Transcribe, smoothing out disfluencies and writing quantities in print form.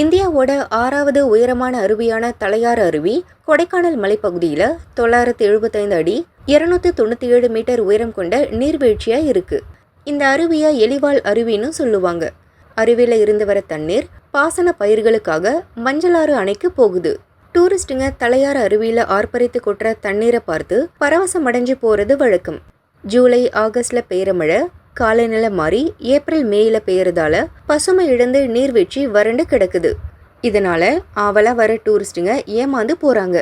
இந்தியாவோட 6வது உயரமான அருவியான தலையாறு அருவி கொடைக்கானல் மலைப்பகுதியில் 975 அடி 297 மீட்டர் உயரம் கொண்ட நீர்வீழ்ச்சியா இருக்கு. இந்த அருவியை எலிவால் அருவின்னு சொல்லுவாங்க. அருவியில இருந்து வர தண்ணீர் பாசன பயிர்களுக்காக மஞ்சளாறு அணைக்கு போகுது. டூரிஸ்டுங்க தலையாறு அருவியில ஆர்ப்பரித்து கொட்டுற தண்ணீரை பார்த்து பரவசம் அடைஞ்சு போறது வழக்கம். ஜூலை ஆகஸ்ட்ல பெய்யற மழை காலநிலை மாறி ஏப்ரல் மேயில பெய்யறதால பசுமை இழந்து நீர்வீழ்ச்சி வறண்டு கிடக்குது. இதனால ஆவலா வர டூரிஸ்டுங்க ஏமாந்து போறாங்க.